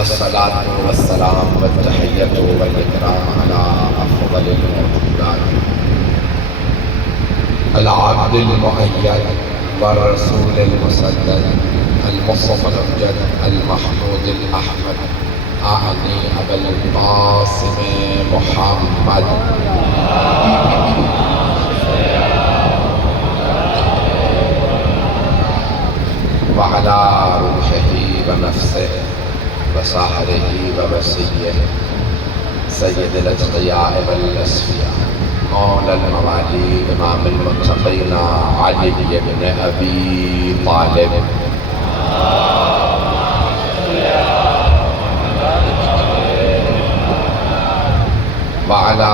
والصلاة والسلام والتحية والإكرام على أفضل الموجودات العبد المؤيد والرسول المسدد المصطفى الأمجد المحمود الأحمد أعني أبا القاسم محمد وعلى روحه ونفسه وصهره ووسيه سيد الأتقياء والأصفياء مولى الموالي إمام المتقين علي بن أبي طالب وعلى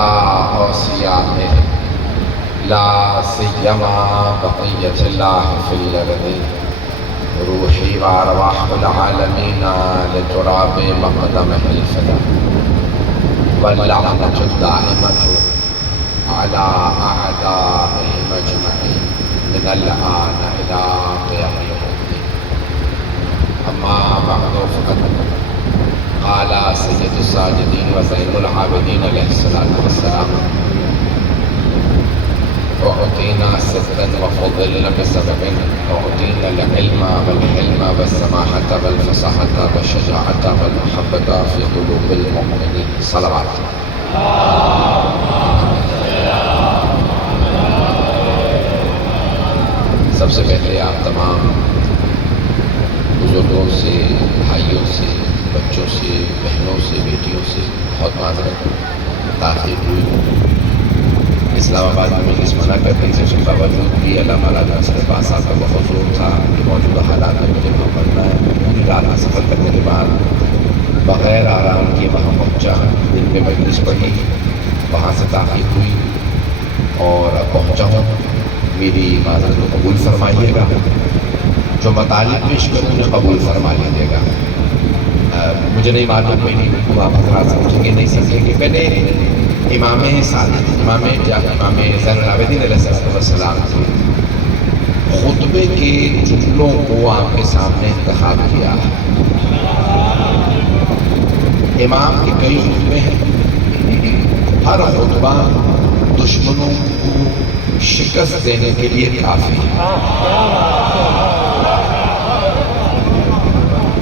أوصيائه لا سيما بقية الله في الأرض روحي وأرواح العالمين لتراب مقدمه الفداء واللعنة الدائمة على أعدائهم أجمعين من الآن إلى قيام يوم الدين. أما بعد فقد قال سيد الساجدين وزين العابدين عليه الصلاة والسلام أعطينا ستا وفضلنا بسبب أعطينا العلم والحلم والسماحة والفصاحة والشجاعة والمحبة في قلوب المؤمنين. صلوات. سب سے پہلے آپ تمام بزرگوں سے، بھائیوں سے، بچوں سے، بہنوں سے، بیٹیوں سے بہت معذرت، تاخیر ہوئی. اسلام آباد میں مجلس منع کرنے سے باوجود بھی اللہ تعالیٰ کا سر پاس آپ کا بہت زور تھا کہ موجودہ حالات میں مجھے وہاں پڑھنا ہے. پوری رات کا سفر کرنے کے بعد بغیر آرام کیے وہاں پہنچا، دن میں مجلس پڑھی، وہاں سے تاخیر ہوئی اور اب پہنچا ہوں. میری معذرت کو قبول فرمائیے گا، جو مطالب پیش کروں انہیں قبول فرما لیجیے گا. مجھے نہیں معلوم کوئی نہیں آپ حضرات سمجھیں گے نہیں سمجھیں گے. میں نے امام صادق امام زین العابدین علیہ السلام کے خطبے کے جملوں کو آپ کے سامنے انتخاب کیا. امام کے کئی خطبے ہیں، ہر خطبہ دشمنوں کو شکست دینے کے لیے کافی ہے،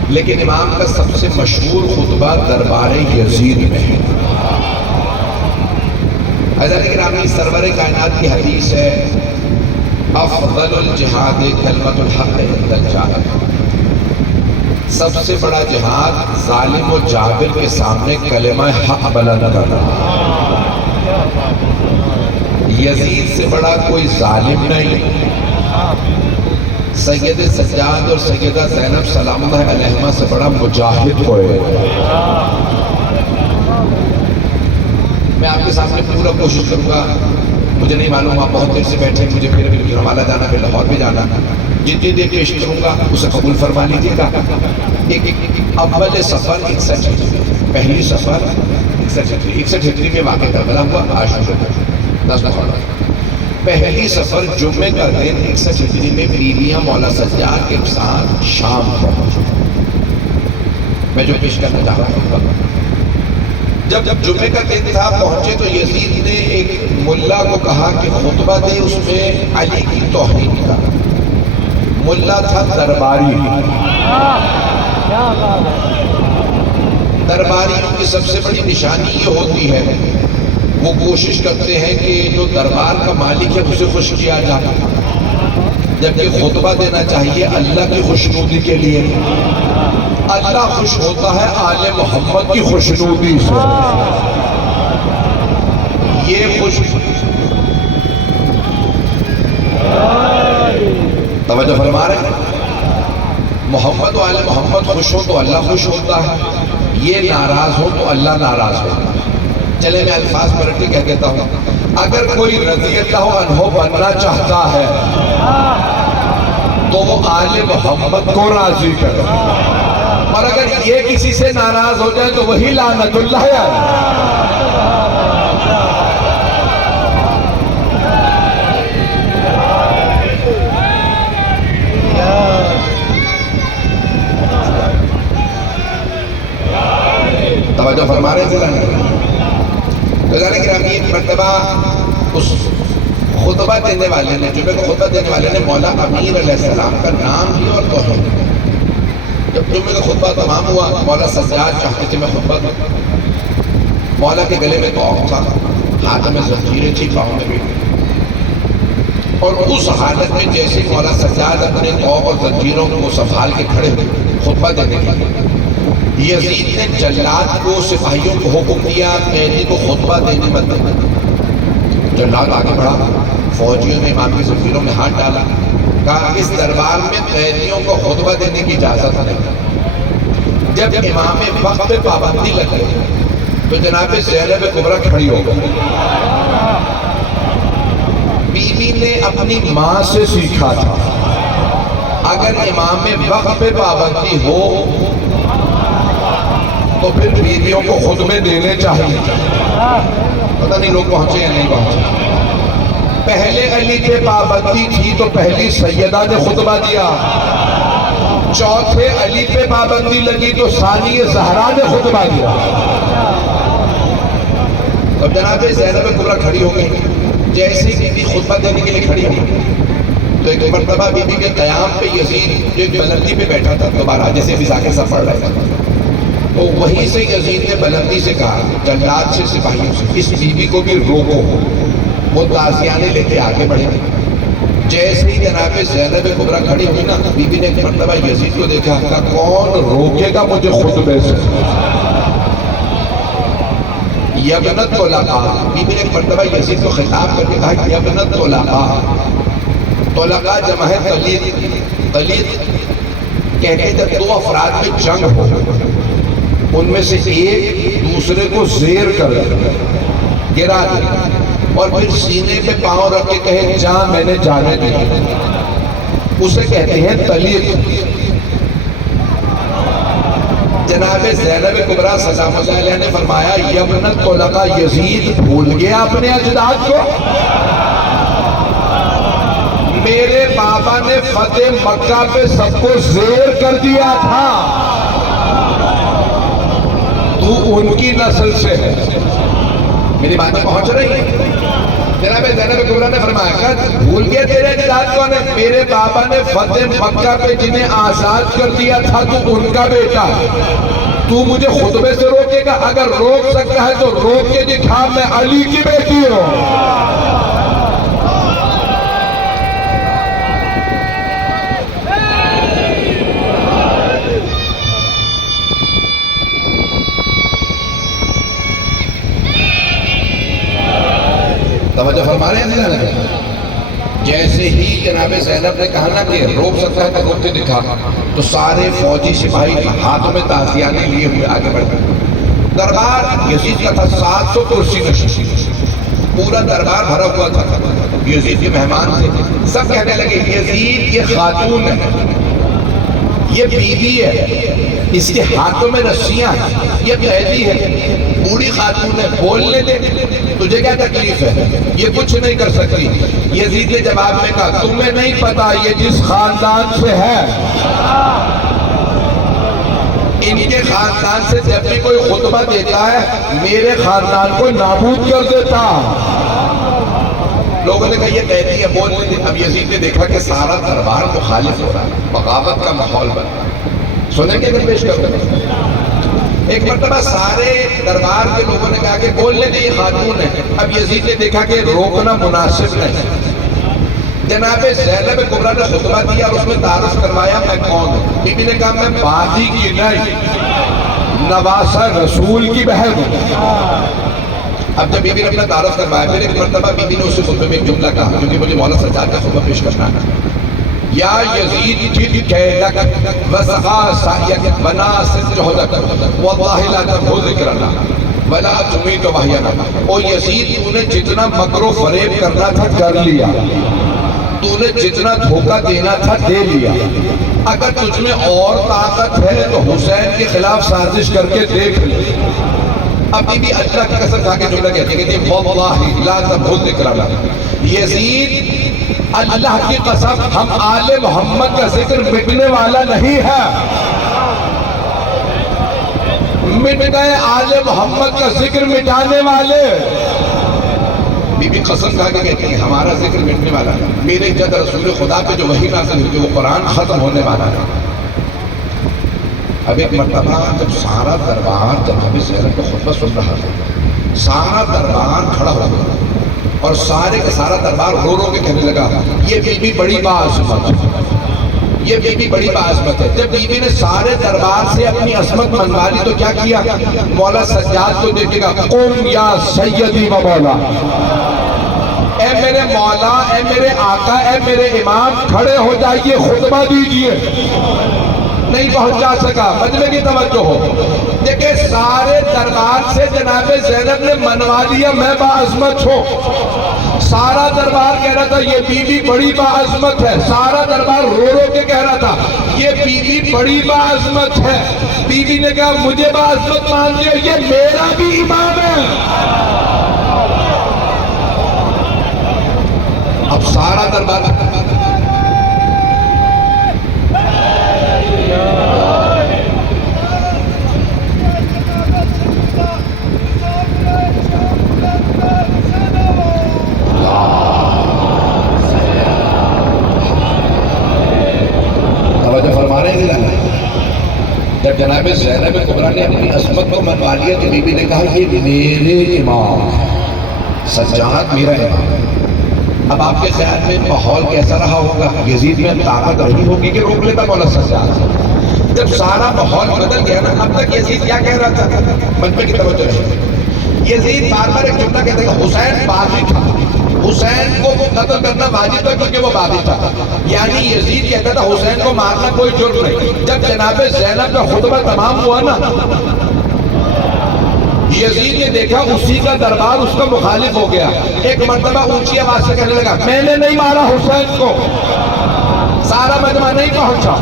لیکن امام کا سب سے مشہور خطبہ دربار یزید میں ہے. حضرت گرامی سرور کائنات کی حدیث ہے افضل الجہاد کلمۃ الحق عند الجابر. سب سے بڑا جہاد ظالم و جابر کے سامنے کلمہ حق بلند کرنا. یزید سے بڑا کوئی ظالم نہیں. سید سجاد اور سیدہ زینب سلام اللہ علیہما سے بڑا مجاہد کوئی. میں آپ کے سامنے پورا کوشش کروں گا. مجھے نہیں معلوم آپ بہت دیر سے بیٹھے، مجھے پھر گجرانوالہ جانا، پھر لاہور بھی جانا. جتنی دیر پیش کروں گا اسے قبول فرما لیجیے گا. اول سفر 61 ہجری، پہلی سفر 61 ہجری میں واقع کربلا ہوا. عاشورہ 10 محرم. پہلی سفر جمعے کا دن 61 ہجری میں بیویاں مولا سجاد کے ساتھ شام پہنچ. میں جو پیش کرنا چاہ رہا ہوں، جب جمعے کا دن تھا پہنچے تو یزید نے ایک ملا کو کہا کہ خطبہ دے، اس میں علی کی توہین کا. ملا تھا درباری. درباریوں کی سب سے بڑی نشانی یہ ہوتی ہے وہ کوشش کرتے ہیں کہ جو دربار کا مالک ہے اسے خوش کیا جائے، جبکہ خطبہ دینا چاہیے اللہ کی خوشنودی کے لیے. اللہ خوش ہوتا ہے آل محمد کی خوشنودی سے. یہ توجہ فرما رہے ہیں. محمد و آل محمد خوش ہو تو اللہ خوش ہوتا ہے، یہ ناراض ہو تو اللہ ناراض ہوتا ہے. چلے میں الفاظ پلٹ کے کہہ دیتا ہوں. اگر کوئی رضی اللہ عنہ بننا چاہتا ہے تو وہ آل محمد کو راضی کرے، اور اگر یہ کسی سے ناراض ہو جائے تو وہی لعنت اللہ ہے. میں فرما رہے تھے کہ ایک مرتبہ اس خطبہ دینے والے نے جمعے کو خطبہ دینے والے نے مولا امیر علیہ السلام کا نام لیا اور توہین کیا۔ جب جمعے کا خطبہ تمام ہوا مولا سجاد چاہتے تھے میں خطبہ دوں، مولا کے گلے میں توق تھا، ہاتھ میں زنجیریں تھی، پاؤں میں بھی، اور اس حالت میں جیسے مولا سجاد اپنے توق اور زنجیروں کو سنبھال کے کھڑے ہوئے خطبہ دینے کے لیے، یزید نے جلاد کو سپاہیوں کو حکم دیا قیدی کو خطبہ دینے مت دے۔ جلاد آگے بڑھا، فوجیوں نے امام کی زنجیروں میں ہاتھ ڈالا، کہا اس دربار میں قیدیوں کو خطبہ دینے کی اجازت نہیں۔ جب امام وقت پہ پابندی لگ گئی تو جناب زینب کبریٰ کھڑی ہو گئی۔ بیوی نے اپنی ماں سے سیکھا تھا اگر امام وقت پہ پابندی ہو تو پھر بیویوں کو خطبے دینے چاہیے۔ پتہ نہیں لوگ پہنچے یا نہیں پہنچے۔ پہلے علی پہ پابندی تھی تو پہلی سیدہ نے خطبہ دیا، چوتھے علی پہ پابندی لگی تو ثانی زہرا نے خطبہ دیا۔ اب جناب زینب کبریٰ کھڑی ہو گئی، جیسے بی بی خطبہ دینے کے لیے کھڑی ہوئی تو ایک مرتبہ بی بی کے قیام پہ یزید جو ایک بلندی پہ بیٹھا تھا دوبارہ جیسے بھی سب پڑھ رہا تھا، تو وہیں سے یزید نے بلندی سے کہا جلاد سے سپاہیوں سے اس بی بی کو بھی روکو۔ وہ تازیانے لے کے آگے بڑھے۔ جیسے ہی جناب زینب کبریٰ کھڑی ہوئی نا، بی بی نے ایک مرتبہ یزید کو دیکھا، کہا کون روکے گا مجھے خطبے سے؟ یبنت طلقاء، بی بی نے ایک مرتبہ یزید کو خطاب کر کے کہا یبنت طلقاء، طلقاء جمع ہے طلیق۔ طلیق کہتے جب دو افراد میں جنگ ہو، ان میں سے ایک دوسرے کو زیر کر گرا دے اور پھر سینے پہ پاؤں رکھ کے کہے جا میں نے جانے دی، اسے کہتے ہیں طلیق۔ جناب زینب کبریٰ سلام اللہ علیہ نے فرمایا یبنت طلقاء، یزید بھول گیا اپنے اجداد کو؟ میرے بابا نے فتح مکہ پہ سب کو زیر کر دیا تھا، تو ان کی نسل سے ہے۔ میری باتیں پہنچ رہی ہیں؟ جناب زینب کبریٰ نے فرمایا کہ بھول گیا تیرے اجداد کو نے؟ میرے بابا نے فتح مکہ پہ جنہیں آزاد کر دیا تھا تو ان کا بیٹا ہے، تو مجھے خطبے سے روکے گا؟ اگر روک سکتا ہے تو روک کے دکھا، میں علی کی بیٹی ہوں۔ توجہ فرما رہے ہیں؟ جیسے ہی جناب زینب نے کہا نا کہ روک سکتا ہے تو روک کے دکھا، تو سارے فوجی سپاہی ہاتھوں میں تازیانے لیے ہوئے آگے بڑھ گئے۔ دربار یزید کا تھا 700 کرسی نشین، پورا دربار بھرا ہوا تھا، یزید کے مہمان تھے۔ سب کہنے لگے یزید یہ خاتون ہے، یہ بیوی ہے، اس کے ہاتھوں میں رسیاں ہیں، یہ قیدی ہے، بوڑھی خاتون ہے، بولنے دے، تجھے کیا تکلیف ہے؟ یہ کچھ نہیں کر سکتی۔ یزید نے جواب میں کہا تمہیں نہیں پتا یہ جس خاندان سے ہے، ان کے خاندان سے جب بھی کوئی خطبہ دیتا ہے میرے خاندان کو نابود کر دیتا۔ لوگوں نے کہا یہ قیدی ہے، بولنے دے۔ اب یزید نے دیکھا کہ سارا دربار مخالف ہو رہا ہے، بغاوت کا ماحول بن رہا ہے، سنیں کہ اگر پیش کروں؟ ایک مرتبہ سارے دربار کے لوگوں نے کہا کہ بولنے دے، یہ خاتون ہے۔ اب یزید نے دیکھا کہ روکنا مناسب نہیں۔ جناب زینب کبریٰ نے خطبہ دیا اور اس میں تعارف کروایا میں کون ہوں۔ بی بی نے کہا میں بازی کی نہیں، نواسہ رسول کی بہن ہوں۔ اب جب بی بی نے اپنا تعارف کروایا، پھر ایک مرتبہ بی بی نے اس سے خطبے میں ایک جملہ کہا کیونکہ مجھے مولا سجاد کا خطبہ پیش کرنا ہے۔ یا یزید جد کیدک وزغا سعیک وناسب جہدک واللہ لا تبہو ذکرنا ولا تمیت وحینا۔ او یزید تو نے جتنا مکر و فریب کرنا تھا کر لیا، تو نے جتنا دھوکہ دینا تھا دے لیا، اگر تجھ میں اور طاقت ہے تو حسین کے خلاف سازش کر کے دیکھ لے۔ اب بی بی اللہ کی قسم کھا کے جملہ کہتی ہے کہ واللہ لا تبہو ذکرنا، یزید اللہ کی قسم ہم آل محمد کا ذکر مٹنے والا نہیں ہے۔ مٹ گئے آل محمد کا ذکر مٹانے والے. بی بی قسم کھا کے کہتی ہے ہمارا ذکر مٹنے والا ہے. میرے جد رسول خدا پہ جو وحی نازل ہوئی وہ قرآن ختم ہونے والا ہے. اب ایک مرتبہ جب سارا دربار جناب زینب کا خطبہ سن رہا تھا, سارا دربار کھڑا ہو گیا اور سارے کا سارا دربار رو رو کے کہنے لگا یہ بی بی بڑی باعظمت ہے, یہ بی بی بڑی باعظمت ہے. جب بی بی نے سارے دربار سے اپنی عصمت منوا لی تو کیا کیا؟ مولا سجاد کو دیکھے گا, قم یا سیدی و مولا, اے میرے مولا, اے میرے آقا, اے میرے امام, کھڑے ہو جائیے, خطبہ دیجئے. نہیں پہنچا سکا, مجمع کی توجہ ہو. دیکھیں سارے دربار سے جناب زینب نے منوا دیا میں باعظمت ہوں. سارا دربار کہہ رہا تھا یہ بی بی بڑی باعظمت ہے. سارا دربار رو رو کے کہہ رہا تھا یہ بی بی بڑی باعظمت ہے. بی بی نے کہا مجھے باعظمت مانتے ہو, یہ میرا بھی امام ہے. اب سارا دربار جب جناب زینب کبریٰ نے اپنی عصمت کو منوا لیا تو بی بی نے کہا یہ میرے امام ہے, سجاد میرا امام ہے. اب آپ کے خیال میں ماحول کیسا رہا ہوگا؟ یزید میں طاقت رہی ہوگی کہ روک لیتا مولا سجاد؟ جب سارا ماحول بدل گیا نا, اب تک یزید کیا کہہ رہا تھا؟ مجمع کی توجہ رہے. یزید بار بار ایک جملہ کہتا ہے حسین باغی تھا, حسین کو وہ قتل کرنا واجب تھا کیونکہ وہ باغی تھا. یعنی یزید کہتا تھا حسین کو مارنا کوئی جرم نہیں. جب جناب زینب کا خطبہ تمام ہوا نا, یزید نے دیکھا اسی کا دربار اس کا مخالف ہو گیا. ایک مرتبہ اونچی آواز سے کہنے لگا میں نے نہیں مارا حسین کو. سارا مجمع نہیں پہنچا.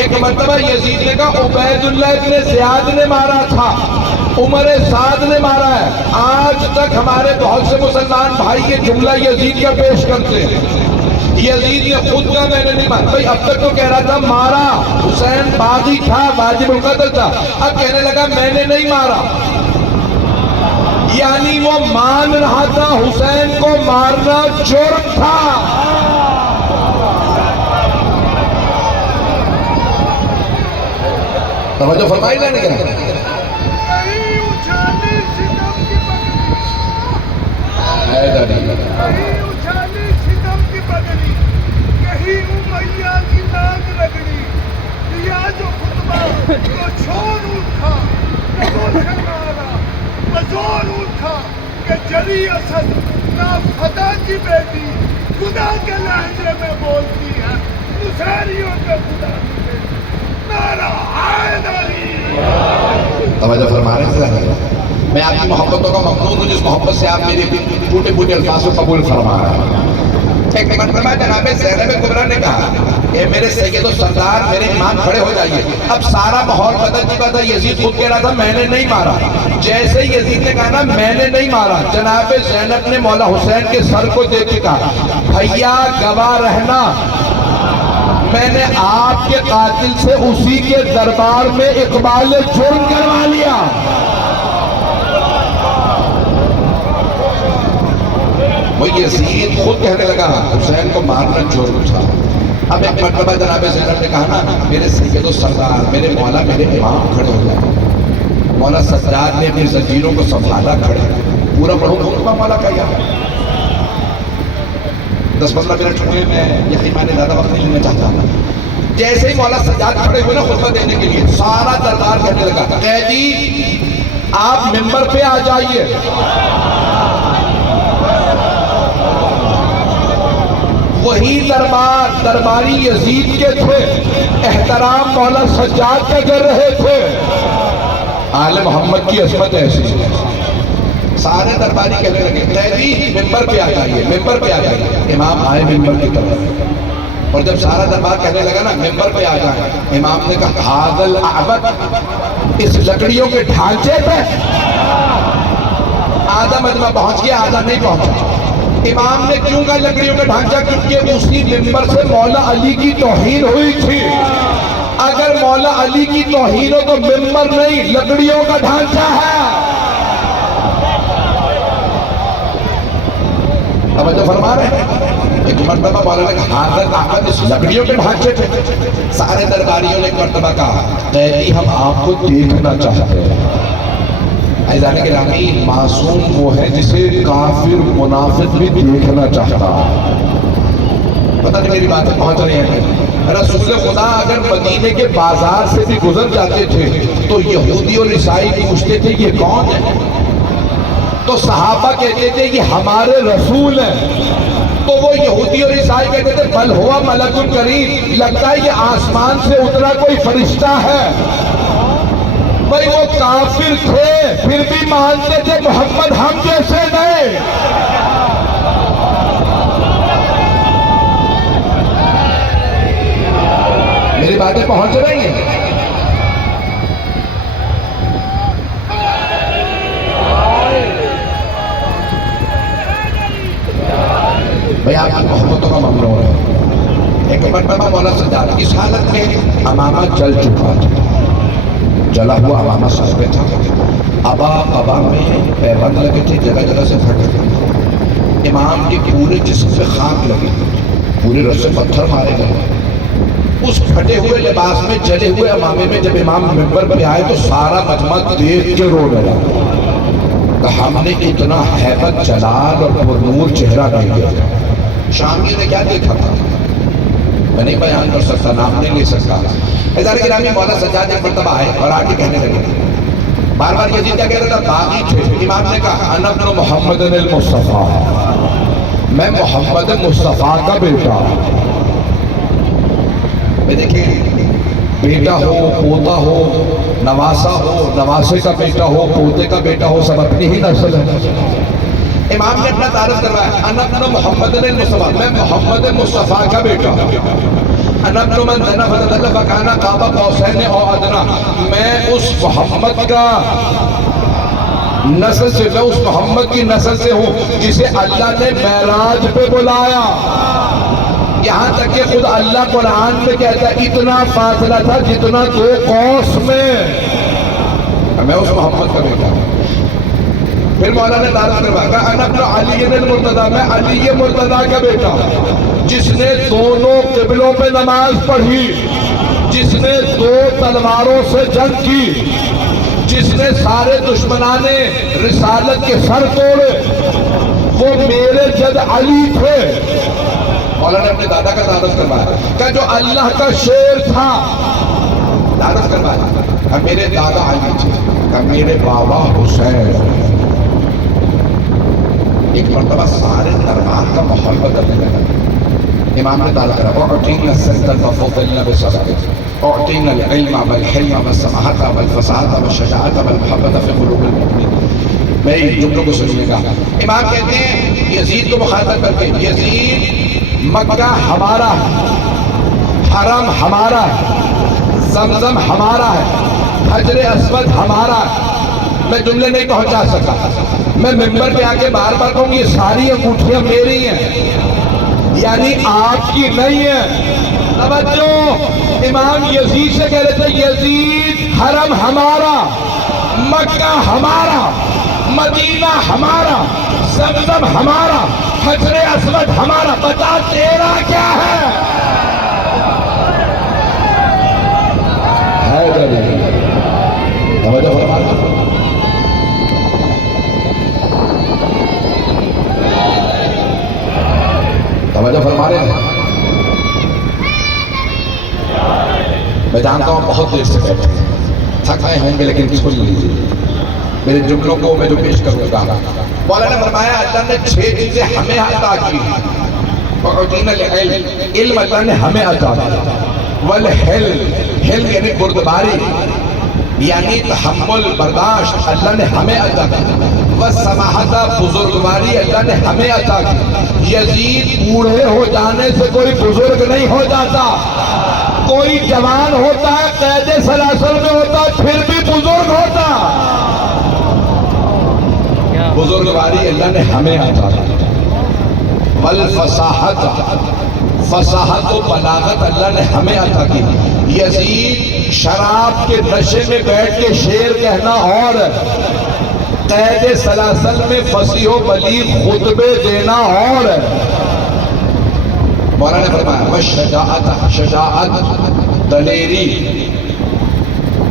ایک مرتبہ یزید نے کہا عبید اللہ ابن زیاد نے مارا تھا, عمر سعد نے مارا ہے. آج تک ہمارے بہت سے مسلمان بھائی یہ جملہ یزید کا پیش کرتے ہیں. یزید نے خود کہا میں نے نہیں مارا. بھائی اب تک تو کہہ رہا تھا مارا, حسین باغی تھا, واجب القتل تھا. اب کہنے لگا میں نے نہیں مارا. یعنی وہ مان رہا تھا حسین کو مارنا جرم تھا. توجہ فرمائی لینے گیا. جلی اسد نہ فتح کی بیٹی خدا کے لہجے میں بولتی ہے, نصیریوں کے خدا کی بیٹی نعرہ حیدری. توجہ فرمانے سے میں آپ کی محبتوں کا ممنون ہوں جس محبت سے آپ میرے ٹوٹے پھوٹے الفاظ کو قبول فرما رہے ہیں. ایک مرتبہ جناب زینب کبریٰ نے کہا اے میرے سید و سردار, میرے امام, کھڑے ہو جائیے. اب سارا ماحول بدل چکا تھا. یزید خود کہہ رہا تھا میں نے نہیں مارا. جیسے یزید نے کہا نا میں نے نہیں مارا, جناب زینب نے مولا حسین کے سر کو دیکھ کے کہا بھیا گواہ رہنا, میں نے آپ کے قاتل سے اسی کے دربار میں اقبال جرم کروا لیا. وہ یزید خود کہنے لگا حسین کو مارنا جرم تھا. اب ایک مرتبہ جناب زینب نے کہا نا میرے سید و سردار, میرے مولا, میرے امام, کھڑے ہو جائے. مولا سجاد نے اپنی زنجیروں کو سنبھالا, کھڑے. پورا پڑھوں خطبہ مولا کا یا 10-15 منٹ ہوئے, میں یقیناً زیادہ وقت نہیں لینا چاہتا تھا. جیسے ہی مولا سجاد کھڑے ہوئے نا خطبہ دینے کے لیے, سارا دربار کہنے لگا قیدی آپ ممبر پہ آ جائیے. وہی درباری یزید کے تھے, احترام مولا سجاد کا کر رہے تھے. آل محمد کی عظمت ایسی ہے. سارے درباری کہنے لگے قیدی ممبر پہ آ جائیے, ممبر پہ آ جائیے. امام آئے ممبر کی طرف, اور جب سارا دربار کہنے لگا نا ممبر پہ آ جائیں, امام نے کہا حاضل اعبد, اس لکڑیوں کے ڈھانچے پہ. آدھا مجمع پہنچ گیا, آدھا نہیں پہنچا. امام نے کیوں کہا لکڑیوں کا ڈھانچہ؟ کیونکہ اسی ممبر سے مولا علی کی توہین ہوئی تھی. اگر مولا علی کی توہین ہو تو ممبر نہیں، لکڑیوں کا ڈھانچہ ہے۔ توجہ فرما رہے ہیں؟ ایک مرتبہ مولانا نے کہا حضرت احمد اس لکڑیوں کے ڈھانچے تھے۔ سارے درباریوں نے ایک مرتبہ کہا قیدی ہم آپ کو دیکھنا چاہتے ہیں۔ عزیزان گرامی، معصوم وہ ہے جسے کافر منافق بھی دیکھنا چاہتا ہے۔ پتہ نہیں میری باتیں پہنچ رہی ہیں؟ رسول خدا اگر مدینے کے بازار سے بھی گزر جاتے تھے تو یہودی اور عیسائی پوچھتے تھے یہ کون ہے؟ تو صحابہ کہتے تھے یہ ہمارے رسول ہیں۔ تو وہ یہودی اور عیسائی کہتے تھے بل ہوا ملک کریم، لگتا ہے یہ آسمان سے اترا کوئی فرشتہ ہے۔ بھئی وہ کافر تھے پھر بھی مانتے تھے محمد ہم جیسے نہیں۔ میری باتیں پہنچ رہی ہیں؟ بھئی آپ کی محبتوں کا معاملہ ہو رہا ہے۔ ایک مرتبہ مولا سجاد اس حالت میں امامہ جل چکا تھا، جلا ہوا امامہ سر پہ تھا، ابا میں پیبند لگے تھے، جگہ جگہ سے پھٹ گئے، امام کے پورے جسم پہ خاک لگی، پورے رس سے پتھر مارے گئے۔ اس پھٹے ہوئے لباس میں جلے ہوئے امامے میں جب امام منبر پہ آئے تو سارا مجمع دیکھ کے رو لگا کہ ہم نے اتنا ہیبت جلال اور پرنور چہرہ نہیں دیکھا۔ شامی نے کیا دیکھا تھا میں نہیں بیان کر سکتا، نام نہیں لے سکتا۔ عزیزان گرامی، مولا سجاد ایک مرتبہ آئے اور آ کے کہنے لگے، بار بار یزید کیا کہہ رہا تھا؟ باغی تھے۔ امام نے کہا انا ابن محمد المصطفیٰ، میں محمد مصطفیٰ کا بیٹا۔ دیکھیں، بیٹا ہو، پوتا ہو، نواسا ہو، نواسے کا بیٹا ہو، پوتے کا بیٹا ہو، سب اپنی ہی نسل ہے۔ امام نے اپنا تعارف کروایا، انا ابن محمد المصطفیٰ، میں محمد مصطفیٰ کا بیٹا ہوں۔ انا ابن من ذنب فذل فکان قاب قوسین او ادنیٰ، میں اس محمد کا نسل سے، میں اس محمد کی نسل سے ہوں جسے اللہ نے معراج پہ بلایا۔ یہاں تک کہ خود اللہ قرآن میں کہتا ہے اتنا فاصلہ تھا جتنا 2 قوس میں، میں اس محمد کا بیٹا ہوں۔ پھر مولانا نے تعارف کروایا، انا ابن علی المرتضیٰ، میں علی مرتضیٰ کا بیٹا ہوں، جس نے دونوں قبلوں پہ نماز پڑھی، جس نے 2 تلواروں سے جنگ کی، جس نے سارے دشمنان رسالت کے سر توڑے، وہ میرے جد علی تھے۔ مولانا نے اپنے دادا کا تعارف کروایا کہ جو اللہ کا شیر تھا، تعارف کروایا کہ میرے دادا علی تھے، کہ میرے بابا حسین۔ ایک مرتبہ سارے دربار کا ماحول بدلنے لگا۔ امام نے تعارف کرا اعطینا السلطنۃ وفضلنا بالصدقۃ، اعطینا العلم والحلم والسماحۃ والفصاحۃ والشجاعۃ والمحبۃ فی قلوب المؤمنین۔ میں ان جملوں کو سنیے گا۔ امام کہتے ہیں یزید کو مخاطب کر کے، یزید مکہ ہمارا ہے، حرم ہمارا ہے، زمزم ہمارا ہے، حجر اسود ہمارا ہے۔ میں جملے نہیں پہنچا سکا، میں ممبر پہ آ کے بار بار کہوں یہ ساری انگوٹھیاں میری ہیں، یعنی آپ کی نہیں ہیں۔ توجہ، امام یزید سے کہہ رہے تھے یزید حرم ہمارا، مکہ ہمارا، مدینہ ہمارا، زمزم ہمارا، حجر اسود ہمارا، بتا تیرا کیا ہے؟ توجہ فرمانا، توجہ فرما رہے ہیں۔ میں جانتا ہوں بہت دیر سے بیٹھے تھک گئے ہوں گے، لیکن سن لیجیے میرے جملوں کو میں جو پیش کروں گا۔ مولانا نے فرمایا اللہ نے 6 چیزیں ہمیں عطا کی، وَأُعْطِينَا الْعِلْمَ، علم اللہ نے ہمیں عطا کیا، وَالْحِلْمَ، حلم یعنی بردباری، یعنی تحمل برداشت اللہ نے ہمیں عطا کی، وَالسَّمَاحَةَ، بزرگواری اللہ نے ہمیں عطا کی۔ یزید بوڑھے ہو جانے سے کوئی بزرگ نہیں ہو جاتا، کوئی جوان ہوتا ہے قید سلاسل میں ہوتا پھر بھی بزرگ ہوتا۔ بزرگواری اللہ نے ہمیں عطا کی، والفصاحت، فصاحت و بلاغت اللہ نے ہمیں عطا کی، یزید شراب کے نشے میں بیٹھ کے شعر کہنا اور قید سلاسل میں فصیح و بلیغ خطبے دینا اور مولانا نے فرمایا وشجاعت، شجاعت، دلیری،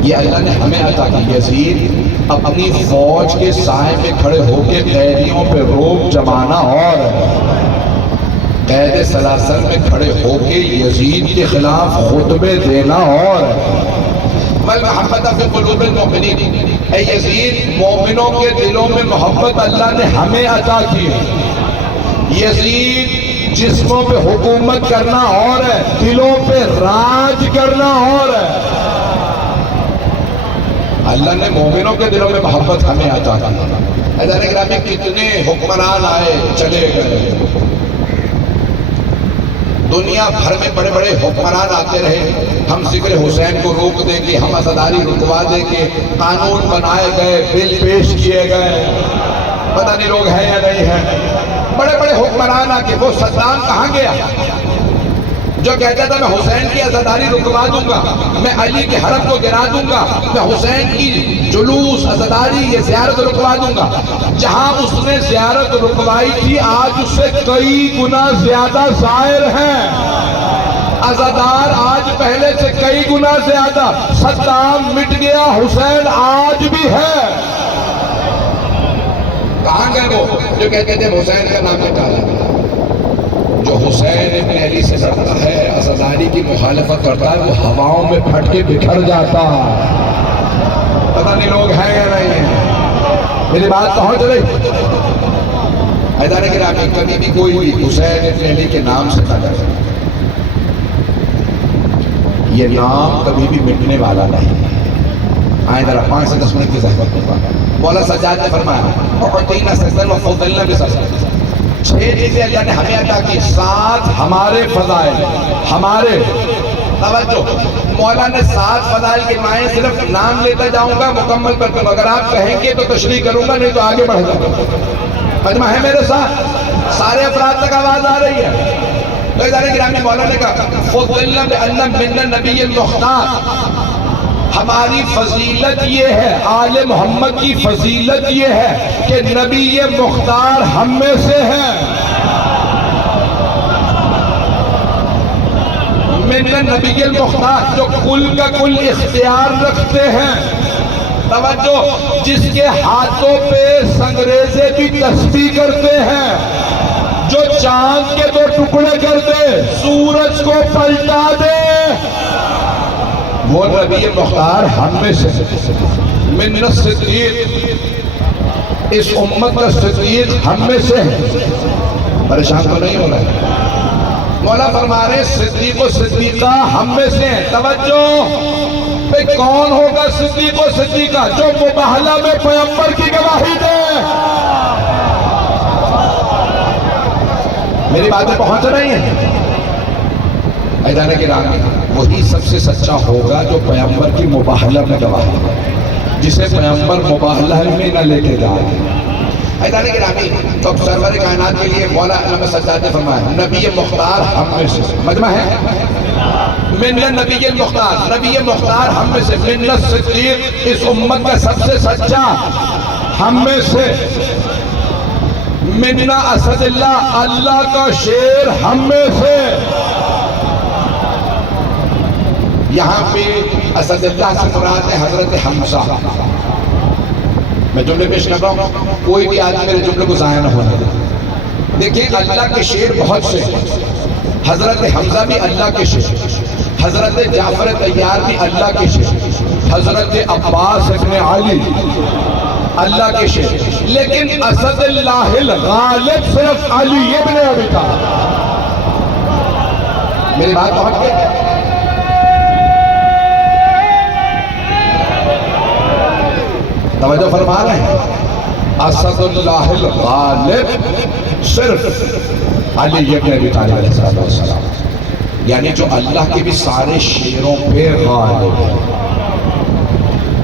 یہ اللہ نے ہمیں عطا کی۔ یزید اپنی فوج کے سائے میں کھڑے ہو کے قیدیوں پہ روب جمانا اور قید سلاسل میں کھڑے ہو کے یزید کے خلاف خطبے دینا اور محبت فی قلوب المؤمنین، اے یزید مومنوں کے دلوں میں محبت اللہ نے ہمیں عطا کی ہے۔ یزید جسموں پہ حکومت کرنا اور ہے، دلوں پہ راج کرنا اور ہے۔ اللہ نے مومنوں کے دلوں میں محبت ہمیں عطا کی۔ حضرت گرامی کتنے حکمران آئے چلے گئے، دنیا بھر میں بڑے بڑے حکمران آتے رہے، ہم ذکر حسین کو روک دیں گے، ہم عزاداری رکوا دیں گے، قانون بنائے گئے، بل پیش کیے گئے، پتہ نہیں لوگ ہیں یا نہیں ہیں، بڑے بڑے حکمران آ کے۔ وہ صدام کہاں گیا جو کہتا تھا میں حسین کی عزاداری رکوا دوں گا، میں علی کے حرم کو گرا دوں گا، میں حسین کی جلوس، عزاداری، یہ زیارت رکوا دوں گا؟ جہاں اس نے زیارت رکوائی تھی آج اس سے کئی گنا زیادہ زائر ہیں، عزادار آج پہلے سے کئی گنا زیادہ۔ صدام مٹ گیا، حسین آج بھی ہے۔ کہاں گئے وہ جو کہتے تھے حسین کا نام مٹا دیں؟ جو حسین ابن علی سے لڑتا ہے، عزاداری کی مخالفت کرتا ہے، وہ ہواؤں میں پھٹ کے بکھر جاتا۔ پتہ نہیں لوگ ہیں یا نہیں ہیں، میری بات پہنچ رہی؟ حیدر گرامی کبھی بھی کوئی بھی حسین ابن علی کے نام سے نہ ڈرے، یہ نام کبھی بھی مٹنے والا نہیں۔ آئیں ذرا 5 سے 10 منٹ کی زحمت ہوگا۔ مولا سجاد نے فرمایا اعطینا سجدن وفضلنا بسجدن، 6 چیزیں اللہ نے ہمیں عطا کی، 7 ہمارے فضائل، ہمارے توجہ۔ مولا نے 7 فضائل کے معنی صرف نام لیتا جاؤں گا، مکمل پر دوں، اگر آپ کہیں گے تو تشریح کروں گا، نہیں تو آگے بڑھ جاؤں گا۔ مجمع ہے میرے ساتھ؟ سارے افراد تک آواز آ رہی ہے؟ تو ادارے گرامی مولا نے کہا فضلنا بأن من النبی المختار، ہماری فضیلت یہ ہے، آل محمد کی فضیلت یہ ہے کہ نبی مختار ہم میں سے ہیں۔ من النبی المختار، جو کل کا کل اختیار رکھتے ہیں، توجہ، جس کے ہاتھوں پہ سنگریزے بھی تسبیح کرتے ہیں، جو چاند کے 2 ٹکڑے کر دے، سورج کو پلٹا دے، وہ نبی مختار ہم میں سے۔ من الصدیق، اس امت کا صدیق ہم میں سے ہے۔ پریشان تو نہیں ہو رہا ہے؟ مولا فرما رہے صدیق و صدیقہ ہم میں سے ہیں۔ توجہ، بھئی کون ہوگا صدیق و صدیقہ؟ جو مباہلہ میں پیغمبر کی گواہی دے۔ میری باتیں پہنچ رہی ہیں؟ ایدانے کے رامی، وہی سب سے سچا ہوگا جو پیغمبر کی مباہلہ میں گواہی دے، جسے پیغمبر مباہلہ میں نہ لے کے جائے۔ ایدانے کے رامی، تو سرور کائنات کے لیے مولا علامہ سجاد نے فرمایا نبی مختار ہم میں سے۔ مجمع ہے؟ من النبی المختار، نبی مختار ہم میں سے۔ من الصدیق، اس امت کا سب سے سچا ہم میں سے۔ من اسد اللہ، اللہ کا شیر ہم میں سے۔ یہاں پہ اسد اللہ سے مراد ہے حضرت حمزہ۔ میں جملے پیش کر رہا ہوں، کوئی بھی آدمی میرے جملے کو ضائع نہ ہونے دے۔ دیکھیں اللہ کے شیر بہت سے، حضرت حمزہ بھی اللہ کے شیر، حضرت جعفر طیار بھی اللہ کے شیر، حضرت عباس ابن علی اللہ کے شیر، لیکن اسد اللہ الغالب صرف علی ابن ابی طالب۔ میری بات پہنچ گئی؟ توجہ فرما رہے ہیں؟ اسد اللہ الغالب صرف علی ابن ابی طالب علیہ السلام، یعنی جو اللہ کے بھی سارے شیروں پہ غالب ہے۔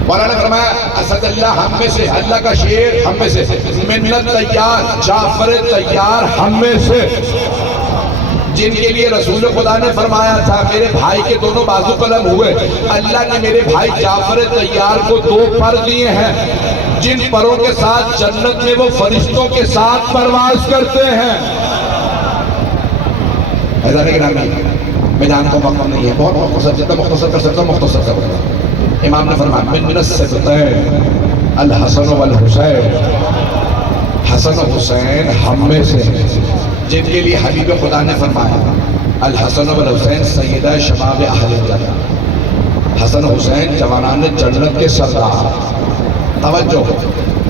مولانا نے فرمایا اسد اللہ ہم میں سے، اللہ کا شیر ہم میں سے۔ من الطیار، جعفر طیار ہم میں سے۔ جن کے لیے رسول خدا نے فرمایا تھا میرے بھائی کے دونوں بازو قلم ہوئے، اللہ نے میرے بھائی جعفر طیار کو 2 پر دیے ہیں جن پروں کے ساتھ جنت میں وہ فرشتوں کے ساتھ پرواز کرتے ہیں۔ حضرت گرامی، میں جانتا ہوں وقت نہیں ہے، بہت مختصر، جتنا مختصر کر سکتا ہوں مختصر کر سکتا ہوں۔ امام نے فرمایا من السبتین الحسن والحسین، حسن و حسین ہم میں سے جن کے لیے حبیب خدا نے فرمایا الحسن والحسین سیدہ شباب اہل جنت، حسن و حسین جوانان جنت کے سردار۔ توجہ،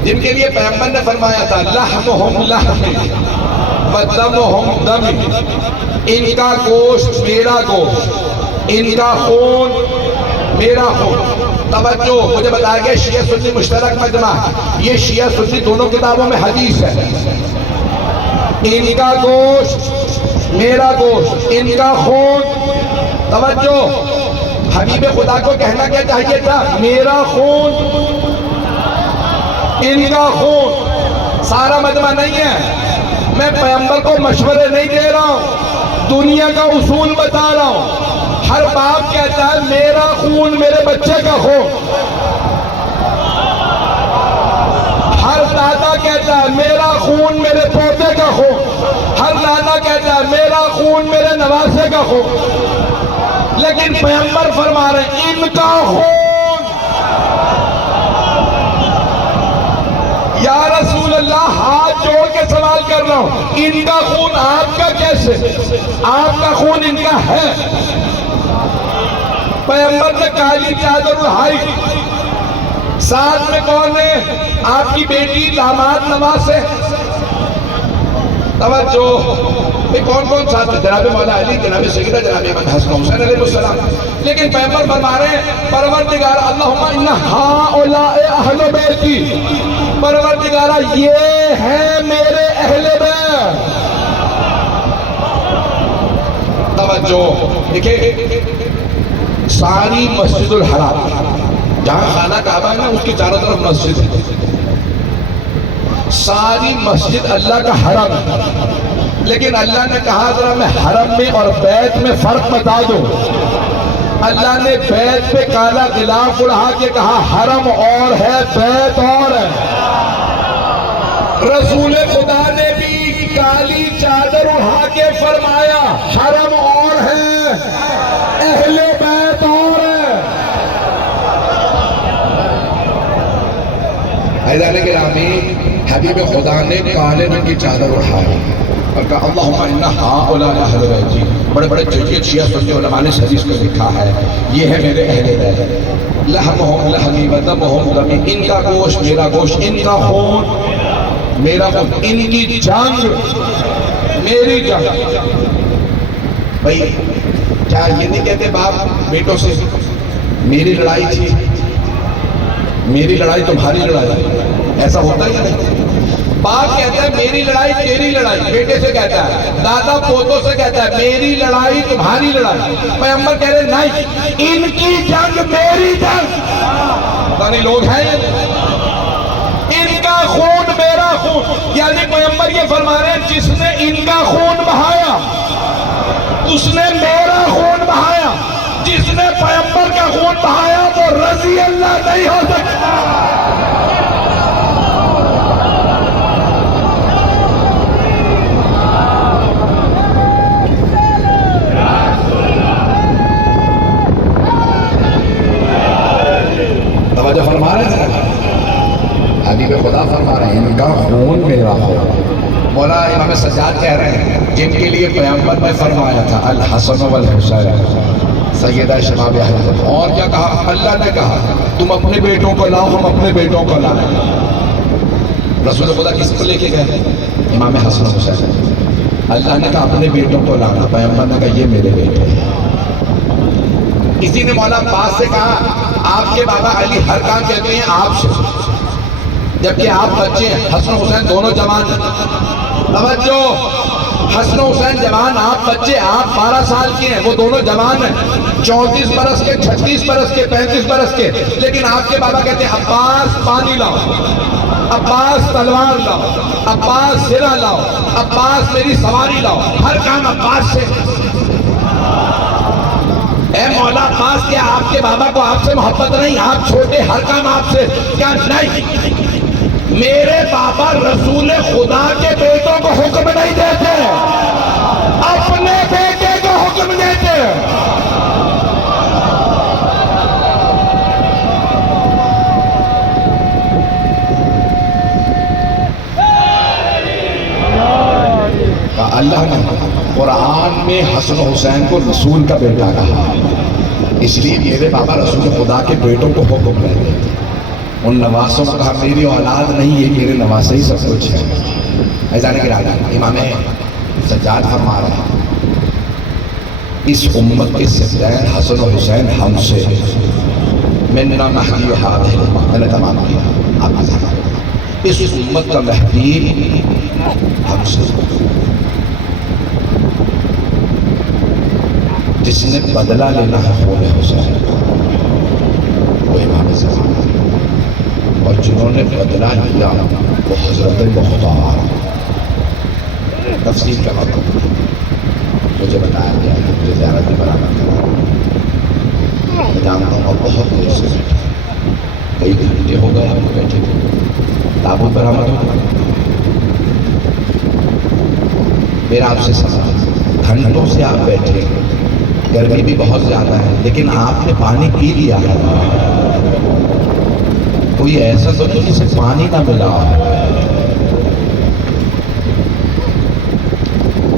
جن کے لیے پیغمبر نے فرمایا تھا لحمہم لحمی ودمہم دمی، ان کا گوشت میرا گوشت، ان کا خون میرا خون۔ توجہ، مجھے بتایا گیا شیعہ سنی مشترک مجمع، یہ شیعہ سنی دونوں کتابوں میں حدیث ہے۔ ان کا گوشت میرا گوشت، ان کا خون۔ توجہ، حبیب خدا کو کہنا کیا چاہیے تھا؟ میرا خون، ان کا خون۔ سارا مجمع نہیں ہے، میں پیغمبر کو مشورے نہیں دے رہا ہوں، دنیا کا اصول بتا رہا ہوں۔ ہر باپ کہتا ہے میرا خون میرے بچے کا خون، ہر دادا کہتا ہے میرا خون میرے پوتے کا خون، ہر نانا کہتا ہے میرا خون میرے نواسے کا خون، لیکن پیغمبر فرما رہے ہیں ان کا خون۔ یا رسول اللہ، ہاتھ جوڑ کے سوال کر رہا ہوں، ان کا خون آپ کا کیسے؟ آپ کا خون ان کا ہے۔ پیغمبر نے کالی چادر اڑائی، ساتھ میں کون ہے؟ آپ کی بیٹی، داماد، نواسے۔ توجہ، کون کون ساتھ ہے؟ جناب مولا علی، جناب سیدہ، جناب امام حسن حسین علیہ السلام۔ لیکن پیغمبر فرما رہے ہیں پروردگار اللہم ان ہؤلاء اہل بیتی، پروردگارہ یہ ہیں میرے اہل بیت۔ توجہ، دیکھیں ساری مسجد الحرام جہاں خانہ کعبہ ہے نا اس کی چاروں طرف مسجد ہے، ساری مسجد اللہ کا حرم ہے، لیکن اللہ نے کہا ذرا میں حرم میں اور بیت میں فرق بتا دوں۔ اللہ نے بیت پہ کالا غلاف اڑا کے کہا حرم اور ہے بیت اور ہے۔ رسول خدا نے بھی کالی چادر اڑا کے فرمایا حرم اور ہے، اہل بیت اور ہے۔ حضرت گرامی، حبیب خدا نے کالے رنگ کی چادر اڑائی اور کہا اللہم ان ہؤلاء اہل بیتی۔ بڑے بڑے جید شیعہ سنی علماء نے اس حدیث کو لکھا ہے، یہ ہے میرے اہل بیت، لحمہم لحمی ودمہم دمی، ان کا گوشت میرا گوشت، ان کا خون میرا خون، ان کی جنگ میری جنگ۔ بھئی کیا یہ نہیں کہتے باپ بیٹوں سے میری لڑائی تھی، میری لڑائی تمہاری لڑائی؟ ایسا ہوتا ہی نہیں۔ باپ کہتا ہے میری لڑائی تیری لڑائی، بیٹے سے کہتا ہے، دادا پوتوں سے کہتا ہے میری لڑائی تمہاری لڑائی۔ پیغمبر کہہ رہے نہیں، ان کی جنگ میری جنگ۔ پتہ نہیں لوگ ہیں ان کا خون میرا خون، یعنی پیغمبر یہ فرما رہے ہیں جس نے ان کا خون بہایا اس نے میرا خون بہایا، جس نے پیغمبر کا خون بہایا وہ رضی اللہ نہیں ہو سکتا۔ توجہ فرما رہے ہیں، حبیب خدا فرما رہے ہیں ان کا خون میرا خون۔ مولا امام سجاد کہہ رہے ہیں جن کے لیے پیغمبر نے فرمایا تھا الحسن والحسین سیدہ شباب اہل بیت، اور کیا کہا؟ اللہ نے کہا تم اپنے بیٹوں کو لاؤ، ہم اپنے بیٹوں کو لائیں۔ رسول خدا کس کو لے کے گئے؟ امام حسن حسین۔ اللہ نے کہا اپنے بیٹوں کو لانا، پیغمبر نے کہا یہ میرے بیٹے ہیں۔ کسی نے مولا عباس سے کہا آپ کے بابا علی ہر کام کہتے ہیں آپ سے، جبکہ آپ بچے ہیں، حسن حسین دونوں جوان ہیں۔ توجہ، حسن و حسین جوان، آپ بچے، آپ 12 سال کے ہیں، وہ دونوں جوان ہیں، 34 برس کے، 36 برس کے، 35 برس کے، لیکن آپ کے بابا کہتے ہیں عباس پانی لاؤ، عباس تلوار لاؤ، عباس زرہ لاؤ، عباس میری سواری لاؤ، ہر کام عباس سے۔ اے مولا عباس، کیا آپ کے بابا کو آپ سے محبت نہیں؟ آپ چھوٹے، ہر کام آپ سے، کیا نہیں؟ میرے بابا رسول خدا کے بیٹوں کو حکم نہیں دیتے، اپنے بیٹے کو حکم دیتے۔ اللہ نے قرآن میں حسن و حسین کو رسول کا بیٹا کہا، اس لیے میرے بابا رسول خدا کے بیٹوں کو حکم دیتے۔ ان نواسوں کو کہا میری اولاد نہیں، یہ میرے نواسے ہی سب کچھ ہے۔ ایزانے کے راجہ امام سجاد فرما رہا ہے، اس امت کے سجدین حسن و حسین ہم سے، مننا مہدی ہاتھ ہے، میں نے تمام کیا آپ کے، اس امت کا مہدی ہم سے، جس نے بدلہ لینا ہے خون حسین وہ امام زمان، اور جنہوں نے بدلہ لیا وہ حضرت مختار۔ تفصیل کا مطلب مجھے بتایا گیا ہے، مجھے زیارت میں برآمد کرا، میں جانتا ہوں بہت دیر سے بیٹھے، کئی گھنٹے ہو گئے ہم بیٹھے تھے، تابوت برآمد ہو گیا۔ میرا آپ سے سوال، گھنٹوں سے آپ بیٹھے، گرمی بھی بہت زیادہ ہے، لیکن آپ نے پانی پی لیا ہے، کوئی ایسا تو نہیں جسے پانی نہ ملا،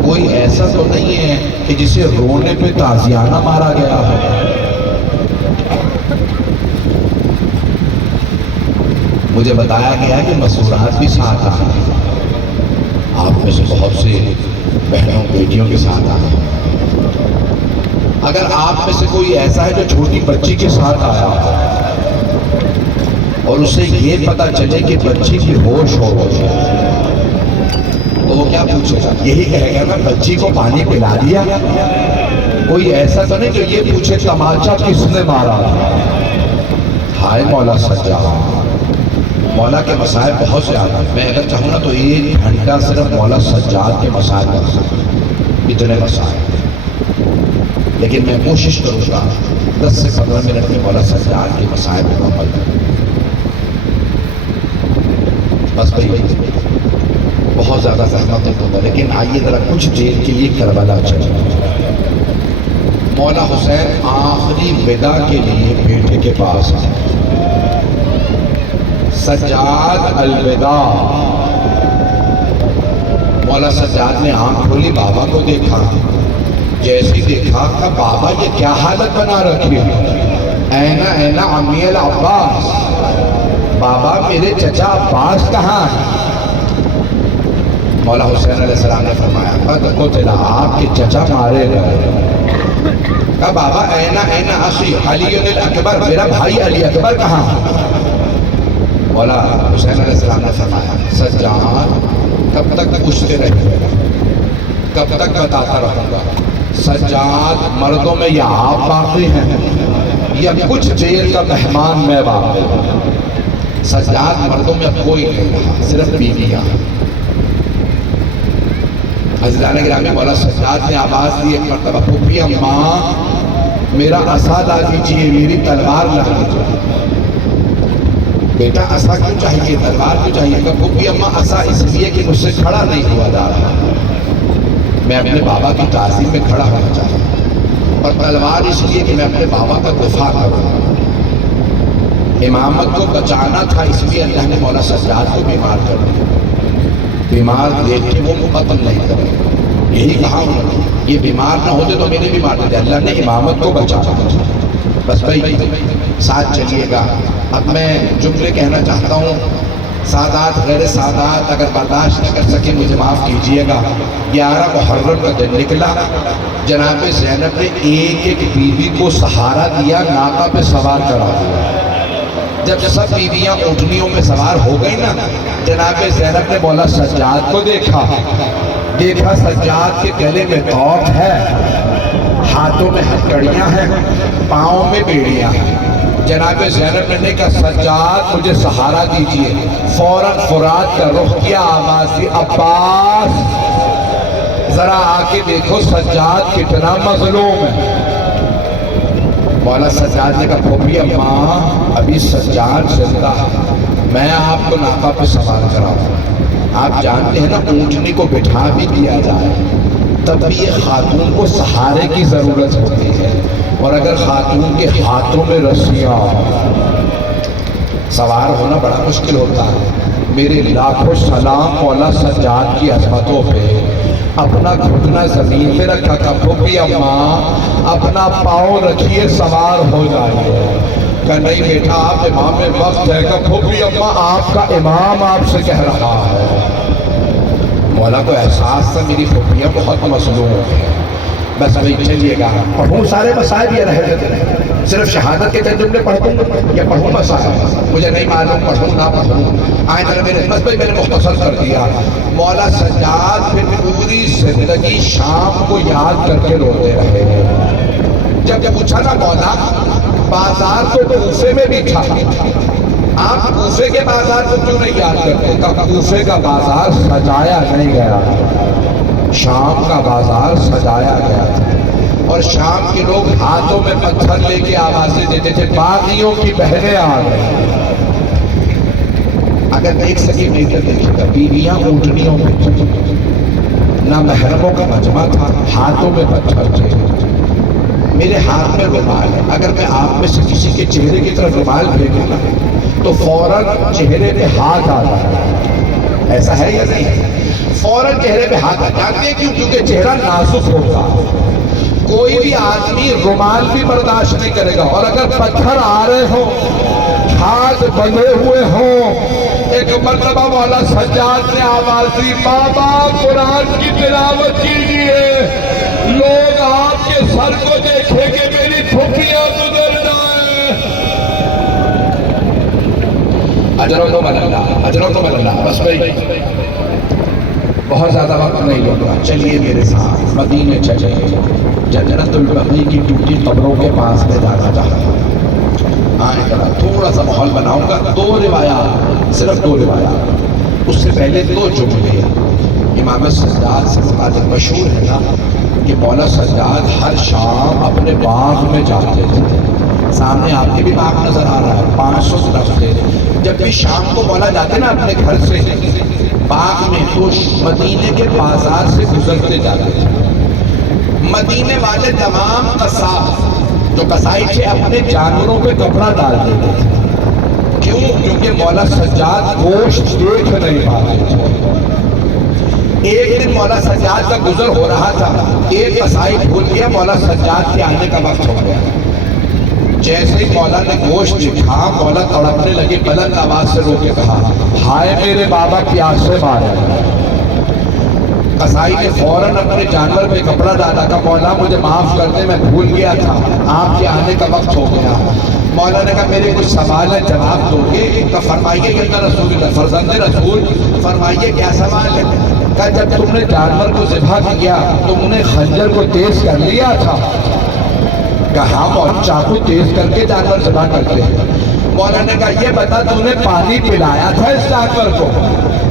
کوئی ایسا تو نہیں ہے کہ جسے رونے پہ تازیانہ مارا گیا ہے۔ مجھے بتایا گیا کہ مسورات بھی ساتھ آئے، آپ میں سے بہت سے بہنوں بیٹیوں کے ساتھ آئے۔ اگر آپ میں سے کوئی ایسا ہے جو چھوٹی بچی کے ساتھ آیا اور اسے یہ پتا چلے کہ بچی کی ہوش ہو گئی، تو وہ کیا پوچھے گا؟ یہی کہے گا میں بچی کو پانی پلا دیا۔ کوئی ایسا تو نہیں جو یہ پوچھے تماچا کس نے مارا؟ ہائے مولا سجاد، مولا کے مسائل بہت زیادہ، میں اگر چاہوں نا تو 1 گھنٹہ صرف مولا سجاد کے مسائل کر سکتا، اتنے مسائل، لیکن میں کوشش کروں گا 10 سے 15 منٹ میں مولا سجاد کے مسائل مکمل کروں۔ بس بھائی بہت زیادہ زحمت ہوگا، لیکن آئیے ذرا کچھ دیر کے لیے کربلا چلیں۔ مولا حسین آخری وداع کے لیے بیٹے کے پاس آئے، سجاد الوداع۔ مولا سجاد نے آنکھ کھولی، بابا کو دیکھا، جیسی دیکھا کہ بابا یہ کیا حالت بنا رکھی ہے، اینا اینا عمی العباس، بابا میرے چچا عباس کہاں ہے؟ مولا حسین علیہ السلام نے فرمایا قد قتل، آپ کے چچا مارے گئے۔ کہا بابا اینا اینا اخی علی الاکبر، میرا بھائی علی اکبر کہاں ہے؟ مولا حسین علیہ السلام نے فرمایا سجاد کب تک پوچھتے رہے گا، کب تک بتاتا رہوں گا، سجاد مردوں میں یا آپ باقی ہیں یا کچھ دیر کا مہمان میں باقی ہوں۔ سجاد مردوں میں اب کوئی نہیں رہا، صرف بیویاں۔ عزیزان گرامی، مولا سجاد نے آواز دی ایک مرتبہ، پھوپھی اماں میرا عصا لا دیجیے، میری تلوار لا دیجیے۔ بیٹا عصا کیوں چاہیے، تلوار کیوں چاہیے؟ کہ پھوپھی اماں عصا اس لیے کہ مجھ سے کھڑا نہیں ہوا جا رہا، میں اپنے بابا کی تعظیم میں کھڑا ہونا چاہتا ہوں، اور تلوار اس لیے کہ میں اپنے بابا کا دفاع کروں۔ امامت کو بچانا تھا، اس لیے اللہ نے مولا سجاد کو بیمار کر دیا، بیمار دیکھ کے وہ قتل نہیں کرے، یہی کہا انہوں نے، یہ بیمار نہ ہوتے تو میرے بھی مار دیتے، اللہ نے امامت کو بچانا۔ بس بھائی ساتھ چلیے گا۔ اب میں جملے کہنا چاہتا ہوں، سادات غیر سادات اگر برداشت نہ کر سکے مجھے معاف کیجئے گا۔ 11 محرم کا دن نکلا، جناب زینب نے ایک ایک بیوی کو سہارا دیا، ناقہ پہ سوار کرا دیا۔ جب سب بیویاں اونٹنیوں پہ سوار ہو گئی نا، جناب زینب نے مولا سجاد کو دیکھا، دیکھا سجاد کے گلے میں توق ہے، ہاتھوں میں ہتھکڑیاں ہیں، پاؤں میں بیڑیاں ہیں۔ جناب زینب نے کہا سجاد مجھے سہارا دیجئے، فوراً فرات کا رخ کیا، آواز دی عباس ذرا آ کے دیکھو سجاد کتنا مظلوم ہے۔ مولا سجاد نے کہا پھوپھی اماں ابھی سجاد زندہ ہے، میں آپ کو ناقہ پہ سوار کراؤں۔ آپ جانتے ہیں نا اونٹنی کو بٹھا بھی دیا جائے تب بھی یہ خاتون کو سہارے کی ضرورت ہوتی ہے، اور اگر خاتون کے ہاتھوں میں رسیاں، سوار ہونا بڑا مشکل ہوتا ہے۔ میرے لاکھوں سلام مولا سجاد کی عظمتوں پہ، اپنا گھٹنا زمین پہ رکھا کہ پھوپھی اماں اپنا پاؤں رکھیے سوار ہو جائیے۔ کہ نہیں بیٹا آپ امام وقت ہے، کہ پھوپھی اماں آپ کا امام آپ سے کہہ رہا ہے۔ مولا کو احساس تھا میری پھوپھیاں بہت مظلوم ہیں، بس بھائی چلیے گا پڑھوں سارے مسائل یہ رہ گئے، صرف شہادت کے چند جملے پڑھ دوں یا پڑھوں مسائل، مجھے نہیں معلوم پڑھوں نہ پڑھوں۔ آئندہ میرے بس بھائی میں نے مختصر کر دیا۔ مولا سجاد پھر پوری زندگی شام کو یاد کر کے روتے رہے۔ جب پوچھا نا مولا بازار تو کوفے میں بھی تھا، آپ کوفے کے بازار کو کیوں نہیں یاد کرتے؟ کہ کوفے کا بازار سجایا نہیں گیا، شام کا بازار سجایا گیا تھا، اور شام کے لوگ ہاتھوں میں پتھر لے کے آوازیں دیتے تھے باغیوں کی بہنیں آ گئی۔ اگر دیکھ سکے نہیں تو دیکھے گا بیویاں اونٹنیوں میں تھی، نہ محرموں کا مجمع تھا، ہاتھوں میں پتھر تھے۔ میرے ہاتھ میں رومال ہے، اگر میں آپ میں سے کسی کے چہرے کی طرف رومال پھینکوں نا تو فوراً چہرے پہ ہاتھ آ جاتا ہے، ایسا ہے یا نہیں؟ فوراً چہرے پہ ہاتھ آ جاتے ہیں، کیوں؟ کیونکہ چہرہ نازک ہوتا ہے، کوئی بھی آدمی رومال بھی برداشت نہیں کرے گا، اور اگر پتھر آ رہے ہوں، ہاتھ بندھے ہوئے ہوں۔ ایک مرتبہ مولا سجاد نے آواز دی بابا قرآن کی تلاوت کیجئے، لوگ آپ کے سر کو دیکھے کہ میری پھوپھیاں گزر جائیں۔ اجرکم اللہ، اجرکم اللہ۔ بس بھائی بہت زیادہ وقت نہیں لگا، چلیے میرے ساتھ مدینے چلے، جنت البقیع کی ٹوٹی قبروں کے پاس میں جانا چاہتا ہوں۔ آئیں ذرا تھوڑا سا ماحول بناؤں گا، دو روایات، صرف دو روایات، اس سے پہلے دو جملے۔ امام سجاد سے متعلق مشہور ہے نا کہ مولا سجاد ہر شام اپنے باغ میں جاتے تھے۔ سامنے آپ کے بھی باغ نظر آ رہا ہے، 500 درخت تھے۔ جب بھی شام کو مولا جاتے نا اپنے گھر سے باغ میں، تو مدینے کے بازار سے گزرتے جاتے تھے۔ مدینے والے تمام قصاب جو قصائی تھے اپنے جانوروں پہ کپڑا ڈال دیتے تھے، کیوں؟ کیونکہ مولا سجاد گوشت دیکھ نہیں پاتے تھے۔ ایک دن مولا سجاد کا گزر ہو رہا تھا، ایک قصائی بھول گیا، مولا سجاد کے آنے کا وقت ہو گیا۔ جیسے ہی مولا نے گوشت دیکھا، مولا تڑپنے لگے، بلند آواز سے رو کے کہا ہائے میرے بابا پیاسے مارے۔ قصائی نے فوراً اپنے جانور پہ کپڑا ڈالا، کہ مولا مجھے معاف کر دے، میں بھول گیا تھا، آپ کے آنے کا وقت ہو گیا۔ مولا نے کہا میرے کچھ سوال ہے، جواب دو گے؟ کہ فرمائیے کہ اللہ رسول اللہ، فرزند رسول فرمائیے کیا سوال ہے؟ کہ جب تم نے جانور کو ذبح کیا تم نے خنجر کو تیز کر لیا تھا؟ کہا مولا چاقو تیز کر کے جانور ذبح کرتے ہیں۔ مولا نے کہا یہ بتا تم نے پانی پلایا تھا اس جانور کو؟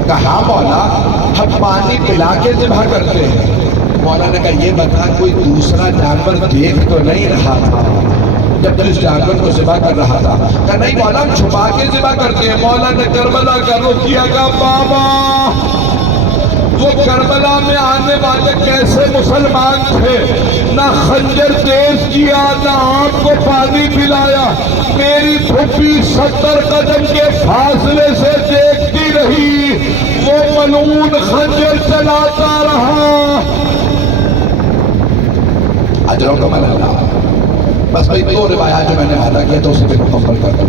کہا مولا ہم پانی پلا کے ذبح کرتے ہیں۔ مولا نے کہا یہ بتا کوئی دوسرا جانور دیکھ تو نہیں رہا تھا جب تو اس جانور کو ذبح کر رہا تھا؟ کہا نہیں مولا ہم چھپا کے ذبح کرتے ہیں۔ مولا نے کربلا کا رخ کیا، کہا بابا وہ کربلا میں آنے والے کیسے مسلمان تھے، نہ خنجر تیز کیا نہ آپ کو پانی پلایا، میری پھوپھی 70 قدم کے فاصلے سے دیکھتی رہی، وہ ملعون خنجر چلاتا رہا۔ اجروں کا ملالہ۔ بس بھئی دو روایات جو میں نے وعدہ کیا تو اسے بھی مکمل کر دوں۔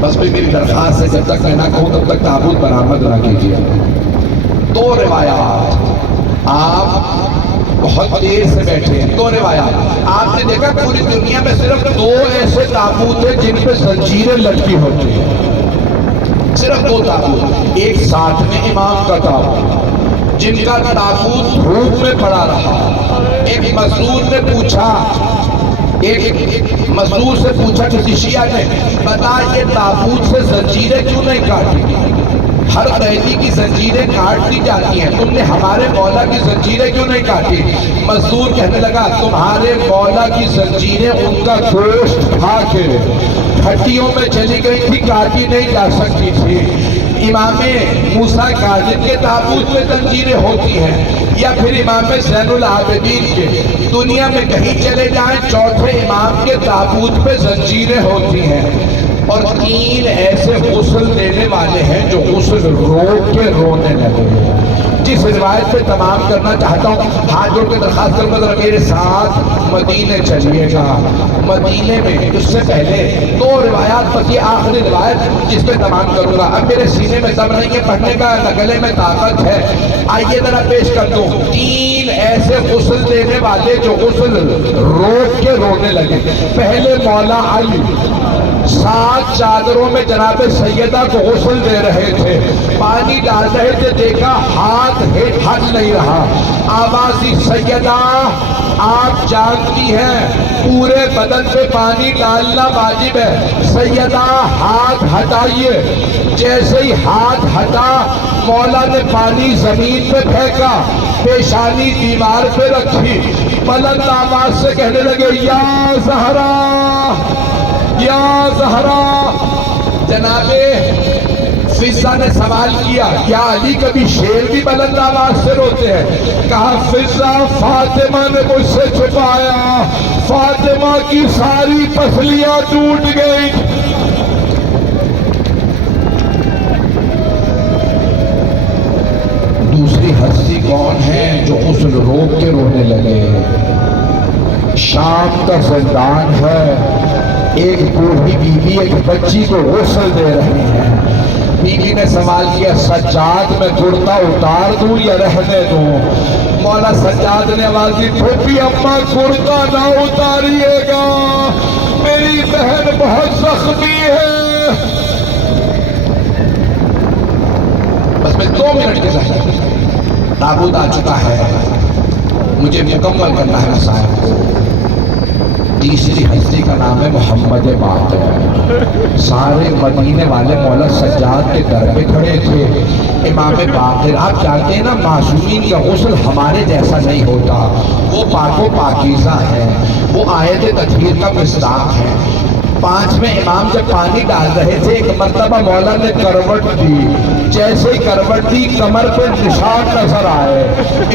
بس بھئی میری درخواست ہے جب تک میں نہ کہوں تب تک تابوت برآمد نہ کیجیے۔ دو روایات، آپ بہت دیر سے بیٹھے ہیں، دو روایات۔ آپ نے دیکھا پوری دنیا میں صرف دو ایسے تابوت ہیں جن پہ زنجیریں لٹکی ہوتی ہیں، صرف دو تابوت، ایک 60ویں امام کا تابوت، جن کا تابوت دھوپ میں پڑا رہا. ایک مزدور نے پوچھا، ایک مزدور سے پوچھا کسی شیعہ نے، بتا یہ تابوت سے زنجیریں کیوں نہیں کاٹی؟ ہر قیدی کی زنجیریں کاٹ دی جاتی ہیں، تم نے ہمارے مولا کی زنجیریں کیوں نہیں کاٹی؟ مزدور کہنے لگا تمہارے مولا کی زنجیریں ان کا گوشت کھا کے ہڈیوں میں چلی گئی تھی، کاٹی نہیں جا سکتی تھی. امام موسیٰ کاظم کے تابوت میں زنجیریں ہوتی ہیں، یا پھر امام زین العابدین کے، دنیا میں کہیں چلے جائیں چوتھے امام کے تابوت پہ زنجیریں ہوتی ہیں. اور 3 ایسے غسل دینے والے ہیں جو غسل روک کے رونے لگے. جس روایت پہ تمام کرنا چاہتا ہوں، ہاتھ جوڑ کے درخواست کروں گا میرے ساتھ مدینے چلیے گا. مدینے میں اس سے پہلے 2 روایات بس، یہ آخری روایت جس پہ تمام کروں گا. اب میرے سینے میں دم نہیں ہے پڑھنے کا، نہ گلے میں طاقت ہے. آئیے ذرا پیش کر دوں 3 ایسے غسل دینے والے جو غسل روک کے رونے لگے. پہلے مولا علی 7 چادروں میں جناب سیدہ کو غسل دے رہے تھے، پانی ڈال رہے تھے، دیکھا ہاتھ ہٹ نہیں رہا. آوازی سیدہ آپ جانتی ہیں پورے بدن پہ پانی ڈالنا واجب ہے، سیدہ ہاتھ ہٹائیے. جیسے ہی ہاتھ ہٹا مولا نے پانی زمین پہ پھینکا، پیشانی دیوار پہ رکھی، بلند آواز سے کہنے لگے یا زہرا یا زہرا. جناب فضہ نے سوال کیا کیا علی کبھی شیر بھی بلند آواز سے روتے ہیں؟ کہا فضہ فاطمہ نے مجھ سے چھپایا، فاطمہ کی ساری پسلیاں ٹوٹ گئی. دوسری ہستی کون ہے جو غسل روک کے رونے لگے؟ شام کا زندان ہے، ایک بوڑھی بیوی ایک بچی کو غسل دے رہی ہے. بیوی نے سوال کیا سجاد میں کرتا اتار دوں یا رہنے دوں؟ مولا سجاد نے آواز دی پھوپھی اماں کرتا نہ اتاریے گا، میری بہن بہت زخمی ہے. بس میں 2 منٹ کے ذریعے تابوت آ چکا ہے، مجھے مکمل کرنا ہے مسائل کو. تیسری ہستی کا نام ہے محمد باقر. سارے مدینے والے مولا سجاد کے در پہ کھڑے تھے. امام باقر آپ جانتے ہیں نا معصومین کا غسل ہمارے جیسا نہیں ہوتا، وہ پاک و پاکیزہ ہے، وہ آیت تطہیر کا مصداق ہے. 5ویں امام جب پانی ڈال رہے تھے ایک مرتبہ مولا نے کروٹ دی، جیسے ہی کروٹ دی کمر پہ نشان نظر آئے.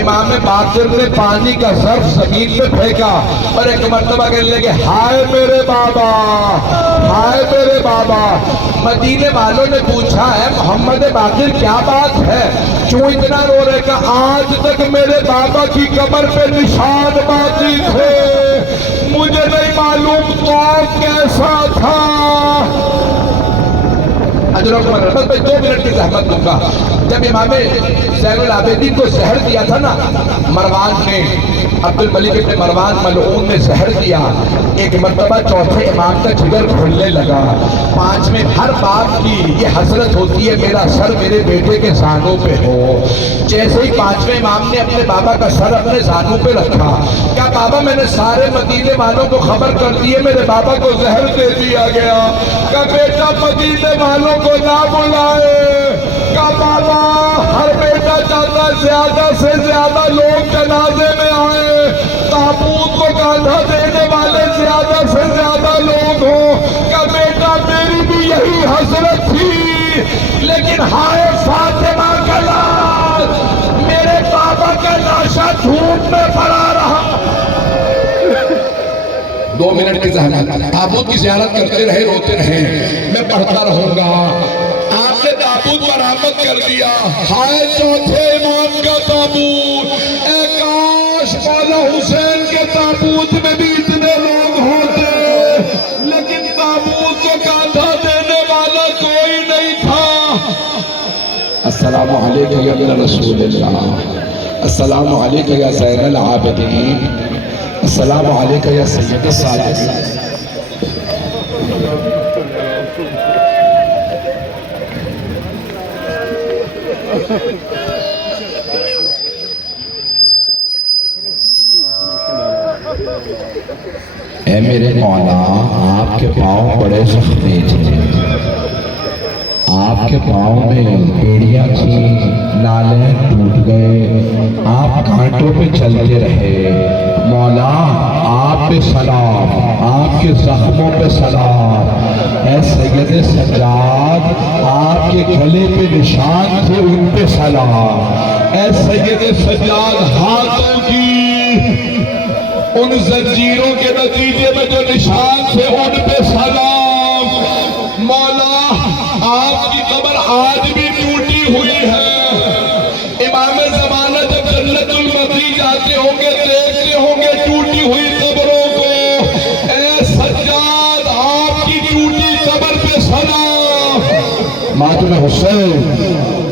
امام باقر نے پانی کا ظرف زمین پہ پھینکا اور ایک مرتبہ کہنے لگے ہائے میرے بابا، ہائے میرے بابا. مدینے والوں نے پوچھا ہے محمد باقر کیا بات ہے، کیوں اتنا رو رہے؟ کہ آج تک میرے بابا کی کمر پہ نشان باقی تھے، مجھے نہیں معلوم تو کیسا تھا. بس میں 2 منٹ کی زحمت دوں گا. جب امام زین العابدین کو زہر دیا تھا نا مروان نے، عبد الملک ابن مروان ملعون نے زہر دیا، ایک مرتبہ چوتھے امام کا جگر کھلنے لگا. 5ویں ہر باپ کی یہ حسرت ہوتی ہے میرا سر میرے بیٹے کے زانوں پہ ہو. جیسے ہی 5ویں امام نے اپنے بابا کا سر اپنے زانوں پہ رکھا، کیا بابا میں نے سارے مدینے والوں کو خبر کر دی ہے میرے بابا کو زہر دے دیا گیا؟ کہ بیٹا مدینے والوں کو نہ بلائے. کہ بابا ہر بیٹا چاہتا زیادہ سے زیادہ لوگ جنازے میں آئے، تابوت کو کاندھا دینے والے زیادہ سے زیادہ لوگ ہوں. کہ بیٹا میری بھی یہی حسرت تھی، لیکن ہائے فاطمہ کا لاش، میرے بابا کا لاشا دھوپ میں پڑا رہا. 2 منٹ کی زحمت. تابوت کی زیارت کرتے رہے، روتے رہے، میں پڑھتا رہوں گا. آپ نے تابوت برآمد کر دیا، ہائے چوتھے امام کا تابوت. اے کاش مولا حسین کے تابوت میں بھی اتنے لوگ ہوتے، لیکن تابوت کو کاندھا دینے والا کوئی نہیں تھا. السلام علیکم یا ابن رسول اللہ، السلام علیکم یا زین العابدین، السلام علیکم یا سید الصالحین. اے میرے مولا آپ کے پاؤں بڑے زخمی تھے، آپ کے پاؤں میں بیڑیاں تھیں، نالے ٹوٹ گئے، آپ کانٹوں پہ چلتے رہے، مولا آپ پہ سلام، آپ کے زخموں پہ سلام، اے سید سجاد آپ کے گلے پہ نشان تھے ان پہ سلام، اے سید سجاد ہاتھوں کی ان زنجیروں کے نتیجے میں جو نشان تھے ان پہ سلام، مولا آپ کی قبر آج بھی ٹوٹی ہوئی ہے، امام زمانہ جب جنت المقی جاتے ہوں گے دیکھتے ہوں گے ٹوٹی ہوئی قبروں کو، اے سجاد آپ کی ٹوٹی قبر پہ سلام، ماتم حسین